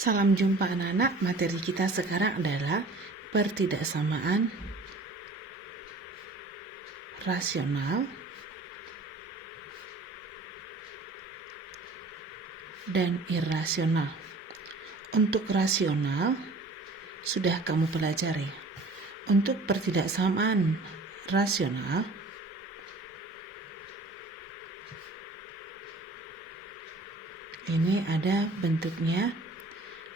Salam jumpa anak-anak, materi kita sekarang adalah pertidaksamaan rasional dan irasional. Untuk rasional sudah kamu pelajari. Untuk pertidaksamaan rasional, ini ada bentuknya.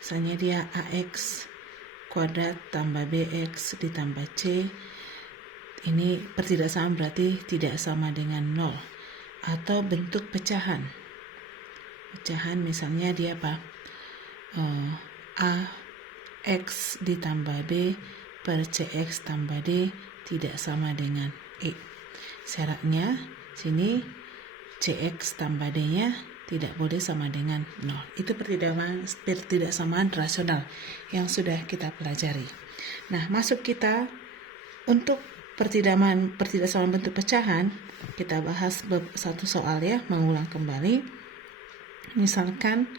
Misalnya dia AX kuadrat tambah BX ditambah C. Ini pertidaksamaan berarti tidak sama dengan 0. Atau bentuk pecahan. Pecahan misalnya dia apa? AX ditambah B per CX tambah D tidak sama dengan E. Syaratnya sini CX tambah D-nya tidak boleh sama dengan 0. Itu pertidaksamaan rasional yang sudah kita pelajari. Nah, masuk kita untuk pertidaksamaan bentuk pecahan, kita bahas satu soal ya, mengulang kembali. Misalkan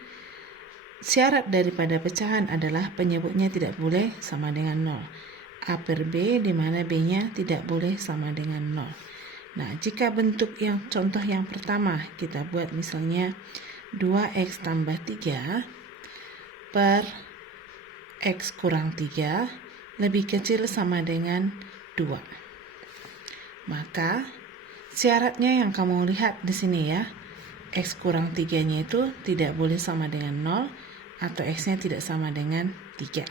syarat daripada pecahan adalah penyebutnya tidak boleh sama dengan 0. A per B di mana B-nya tidak boleh sama dengan 0. Nah, jika bentuk yang contoh yang pertama kita buat misalnya 2x tambah 3 per x kurang 3 lebih kecil sama dengan 2. Maka syaratnya yang kamu lihat di sini ya, x kurang 3-nya itu tidak boleh sama dengan 0 atau x-nya tidak sama dengan 3.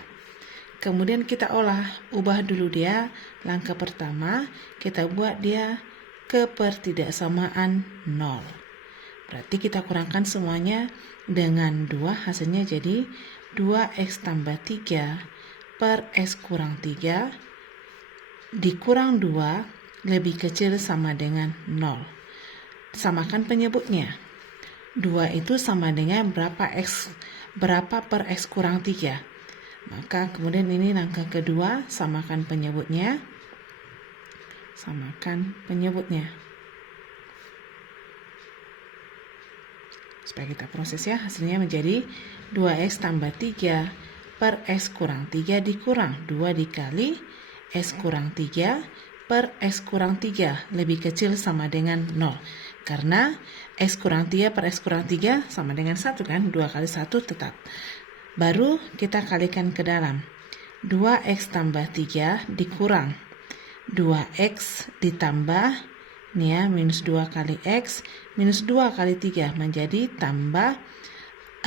Kemudian kita ubah dulu dia. Langkah pertama kita buat dia ke pertidaksamaan 0. Berarti kita kurangkan semuanya dengan 2, hasilnya jadi 2x tambah 3 per x kurang 3 dikurang 2 lebih kecil sama dengan 0. Samakan penyebutnya. 2 itu sama dengan berapa per x kurang 3. Maka kemudian ini langkah kedua, samakan penyebutnya. Supaya kita proses ya, hasilnya menjadi 2x tambah 3 per x kurang 3 dikurang 2 dikali x kurang 3 per x kurang 3 lebih kecil sama dengan 0. Karena x kurang 3 per x kurang 3 sama dengan 1 kan, 2 kali 1 tetap. Baru kita kalikan ke dalam. 2x tambah 3 dikurang 2x ditambah ini ya, minus 2 kali x minus 2 kali 3 menjadi tambah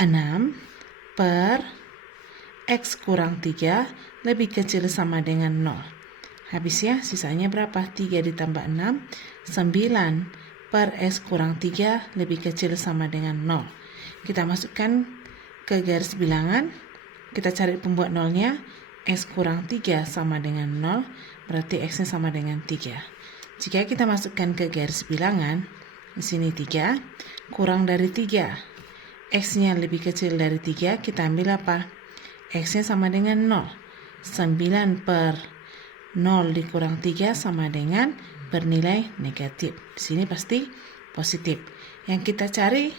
6 per x kurang 3 lebih kecil sama dengan 0. Habis ya, sisanya berapa? 3 ditambah 6, 9 per x kurang 3 lebih kecil sama dengan 0. Kita masukkan ke garis bilangan, kita cari pembuat nolnya. X kurang 3 sama dengan 0, berarti x-nya sama dengan 3. Jika kita masukkan ke garis bilangan, di sini 3, kurang dari 3. X-nya lebih kecil dari 3, kita ambil apa? X-nya sama dengan 0. 9 per 0 dikurang 3 sama dengan bernilai negatif. Di sini pasti positif. Yang kita cari,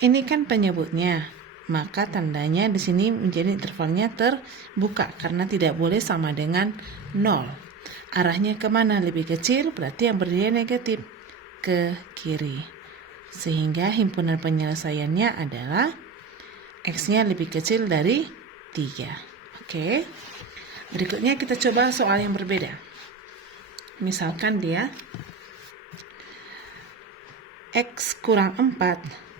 ini kan penyebutnya. Maka tandanya di sini menjadi intervalnya terbuka karena tidak boleh sama dengan 0. Arahnya kemana? Lebih kecil, berarti yang bernilai negatif ke kiri. Sehingga himpunan penyelesaiannya adalah x-nya lebih kecil dari 3. Oke. Berikutnya kita coba soal yang berbeda. Misalkan dia x kurang 4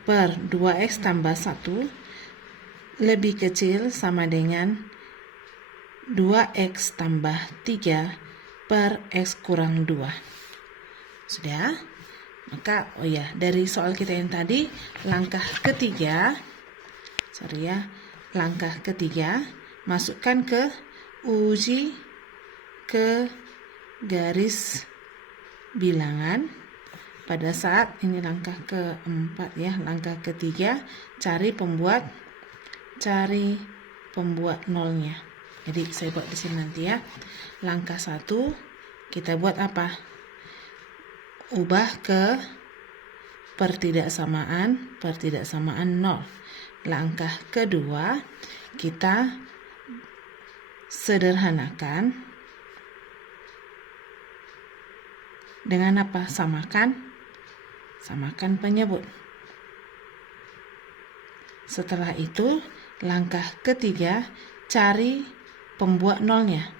per 2x tambah 1 lebih kecil sama dengan 2x tambah 3 per x kurang 2. Sudah? Maka, dari soal kita yang tadi, langkah ketiga, masukkan ke uji ke garis bilangan. Pada saat ini langkah keempat ya, langkah ketiga cari pembuat nolnya. Jadi saya buat di sini nanti ya. Langkah 1 kita buat apa? Ubah ke pertidaksamaan 0. Langkah kedua kita sederhanakan dengan apa? Samakan penyebut. Setelah itu, langkah ketiga, cari pembuat nolnya.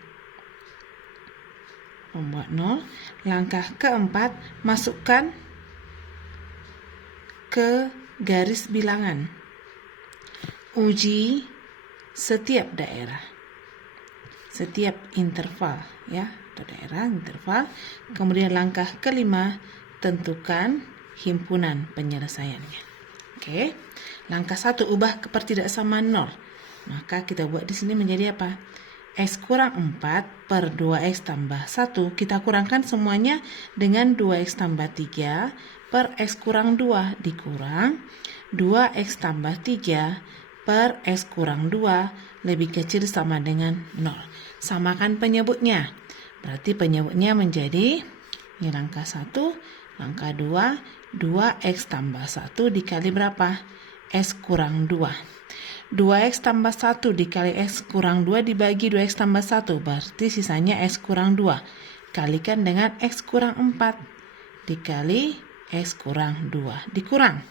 Pembuat nol. Langkah keempat, masukkan ke garis bilangan. Uji setiap daerah. Setiap interval, ya, atau daerah interval. Kemudian langkah kelima, tentukan himpunan penyelesaiannya. Oke. Langkah 1, ubah kepertidaksamaan 0. Maka kita buat di sini menjadi apa? X kurang 4 per 2X tambah 1. Kita kurangkan semuanya dengan 2X tambah 3 per X kurang 2 dikurang 2X tambah 3 per X kurang 2 lebih kecil sama dengan 0. Samakan penyebutnya. Berarti penyebutnya menjadi, ini langkah 1, langkah 2, 2X tambah 1 dikali berapa? X kurang 2. 2X tambah 1 dikali X kurang 2 dibagi 2X tambah 1. Berarti sisanya X kurang 2. Kalikan dengan X kurang 4. Dikali X kurang 2. Dikurang.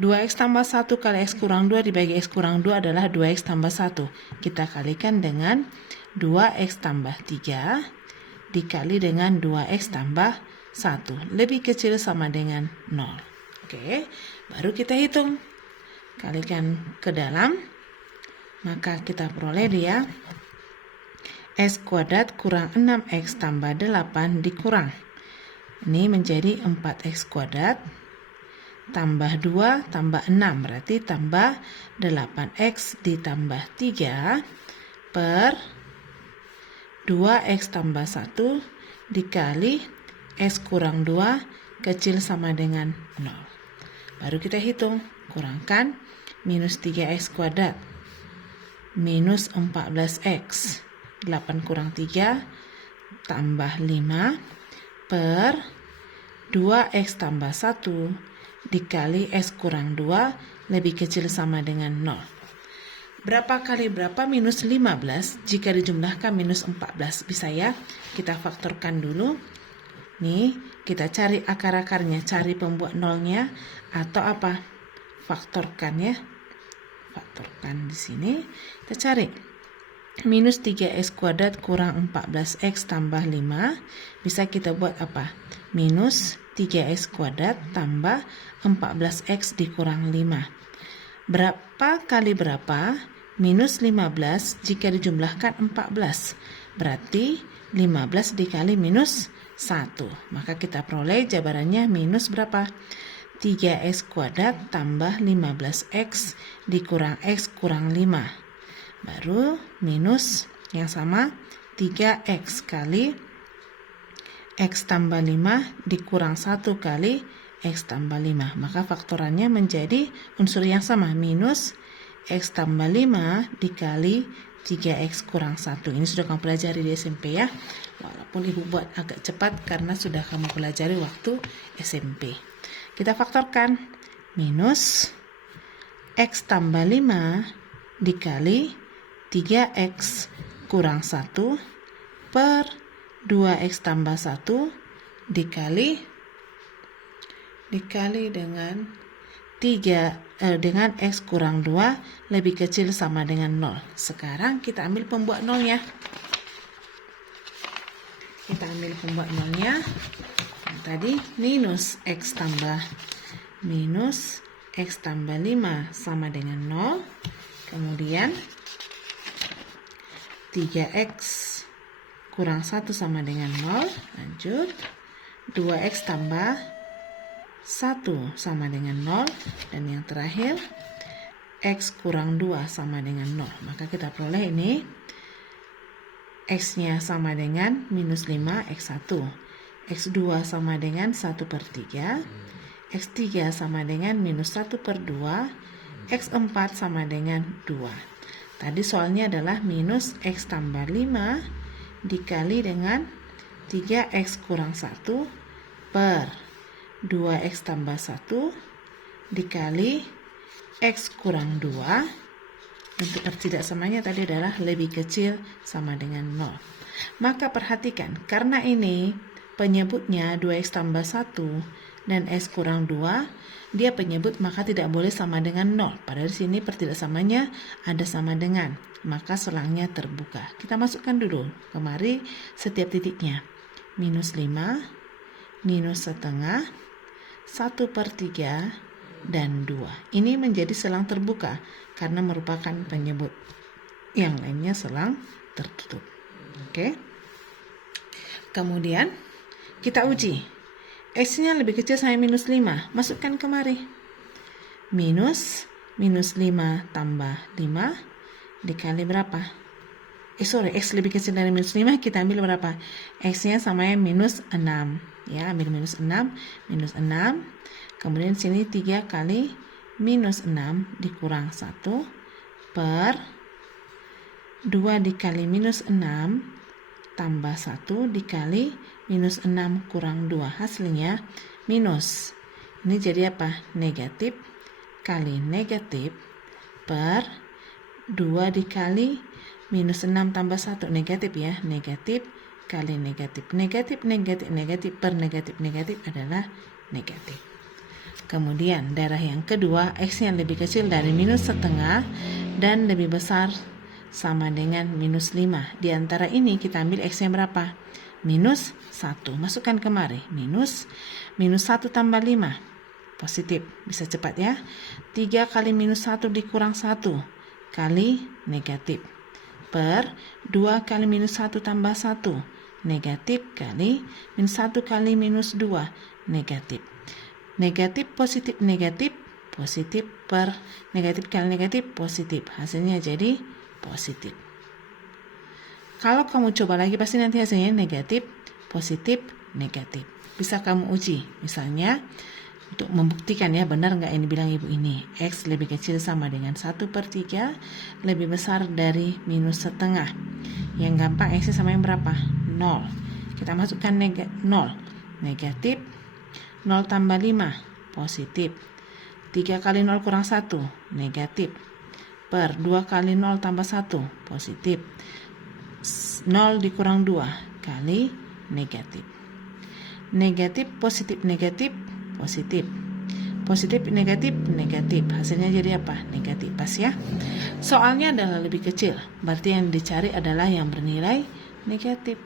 2X tambah 1 kali X kurang 2 dibagi X kurang 2 adalah 2X tambah 1. Kita kalikan dengan 2X tambah 3 dikali dengan 2X tambah 1. Lebih kecil sama dengan 0. Oke, baru kita hitung. Kalikan ke dalam, maka kita peroleh dia X kuadrat kurang 6X tambah 8 dikurang. Ini menjadi 4X kuadrat tambah 2 tambah 6, berarti tambah 8X ditambah 3 per 2X tambah 1 dikali X kurang 2 kecil sama dengan 0. Baru kita hitung, kurangkan minus 3X kuadrat minus 14X, 8 kurang 3 tambah 5 per 2X tambah 1 dikali X kurang 2 lebih kecil sama dengan 0. Berapa kali berapa? Minus 15 jika dijumlahkan minus 14. Bisa ya? Kita faktorkan dulu. Nih, kita cari akar-akarnya, cari pembuat nolnya atau apa? Faktorkan ya. Faktorkan di sini. Kita cari. Minus 3X kuadrat kurang 14X tambah 5. Bisa kita buat apa? Minus 3X kuadrat tambah 14X dikurang 5. Berapa kali berapa? Minus 15 jika dijumlahkan 14. Berarti 15 dikali minus 1. Maka kita peroleh jabarannya minus berapa? 3X kuadrat tambah 15X dikurang X kurang 5. Baru minus yang sama 3X kali X tambah 5 dikurang 1 kali X tambah 5. Maka faktorannya menjadi unsur yang sama, minus X tambah 5 dikali 3X kurang 1. Ini sudah kamu pelajari di SMP ya. Walaupun ibu buat agak cepat karena sudah kamu pelajari waktu SMP. Kita faktorkan minus X tambah 5 dikali 3X kurang 1 per 2X tambah 1 dikali dengan dengan X kurang 2 lebih kecil sama dengan 0. Sekarang kita ambil pembuat nolnya. Kita ambil pembuat nolnya. Yang tadi minus X tambah 5 sama dengan 0. Kemudian 3X kurang 1 sama dengan 0. Lanjut. 2X tambah 1 sama dengan 0. Dan yang terakhir X kurang 2 sama dengan 0. Maka kita peroleh ini X-nya sama dengan minus 5 X1. X2 sama dengan 1 per 3. X3 sama dengan minus 1 per 2. X4 sama dengan 2. Tadi soalnya adalah minus X tambah 5 dikali dengan 3X kurang 1 per 2X tambah 1 dikali X kurang 2 bentuk ketidaksamanya tadi adalah lebih kecil sama dengan 0. Maka perhatikan, karena ini penyebutnya 2x tambah 1 dan x kurang 2, dia penyebut maka tidak boleh sama dengan 0. Padahal di sini pertidaksamanya ada sama dengan, maka selangnya terbuka. Kita masukkan dulu kemari setiap titiknya. Minus 5, minus setengah, 1/3, dan 2. Ini menjadi selang terbuka karena merupakan penyebut. Yang lainnya selang tertutup. Oke. Kemudian kita uji. X-nya lebih kecil sama minus 5. Masukkan kemari. Minus 5 tambah 5 dikali berapa? X lebih kecil dari minus 5, kita ambil berapa? X-nya sama minus 6. Ya, ambil minus 6. Kemudian sini 3 kali minus 6 dikurang 1 per 2 dikali minus 6 tambah 1 dikali minus 6 kurang 2. Hasilnya minus. Ini jadi apa? Negatif kali negatif per 2 dikali minus 6 tambah 1. Negatif ya. Negatif kali negatif. Negatif per negatif adalah negatif. Kemudian darah yang kedua, X-nya lebih kecil dari minus setengah dan lebih besar sama dengan minus 5. Di antara ini kita ambil X-nya berapa? Minus 1. Masukkan kemari. Minus 1 tambah 5. Positif. Bisa cepat ya. 3 kali minus 1 dikurang 1 kali negatif. Per 2 kali minus 1 tambah 1. Negatif kali minus 1 kali minus 2. Negatif. Negatif, positif, positif per negatif kali negatif, positif. Hasilnya jadi positif. Kalau kamu coba lagi pasti nanti hasilnya negatif, positif, negatif. Bisa kamu uji. Misalnya untuk membuktikan ya benar nggak ini bilang ibu ini. X lebih kecil sama dengan 1/3 lebih besar dari minus setengah. Yang gampang X sama yang berapa? 0. Kita masukkan 0. Negatif 0 tambah 5, positif. 3 kali 0 kurang 1, negatif. Per 2 kali 0 tambah 1, positif. 0 dikurang 2 kali negatif. Negatif, positif, positif. Positif, negatif. Hasilnya jadi apa? Negatif. Pas ya. Soalnya adalah lebih kecil. Berarti yang dicari adalah yang bernilai negatif.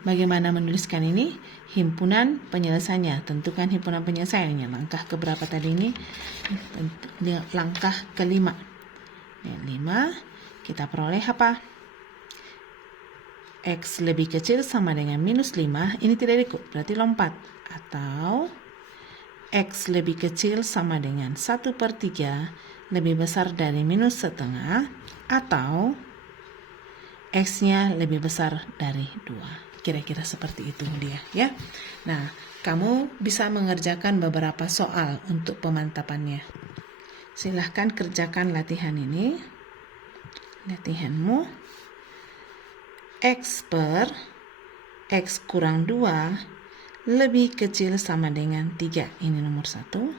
Bagaimana menuliskan ini? Himpunan penyelesaiannya. Tentukan himpunan penyelesaiannya. Langkah keberapa tadi ini? Langkah kelima. 5. Kita peroleh apa? X lebih kecil sama dengan minus 5. Ini tidak ikut, berarti lompat. Atau X lebih kecil sama dengan 1/3 lebih besar dari minus setengah. Atau X-nya lebih besar dari 2. Kira-kira seperti itu dia ya. Nah, kamu bisa mengerjakan beberapa soal untuk pemantapannya. Silahkan kerjakan latihan ini. Latihanmu. X per X kurang 2 lebih kecil sama dengan 3. Ini nomor 1.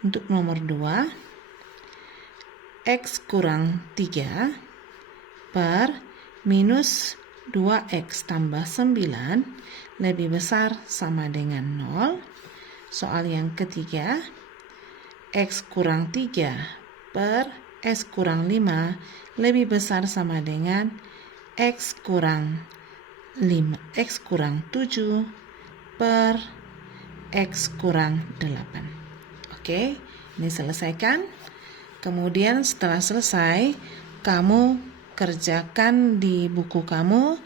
Untuk nomor 2, X kurang 3 per minus 2x tambah 9 lebih besar sama dengan 0. Soal yang ketiga, X kurang 3 per X kurang 5 lebih besar sama dengan X kurang 7 per X kurang 8. Oke, ini selesaikan. Kemudian setelah selesai, kamu kerjakan di buku kamu.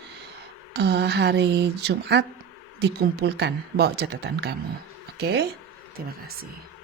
Hari Jumat dikumpulkan, bawa catatan kamu. Oke, terima kasih.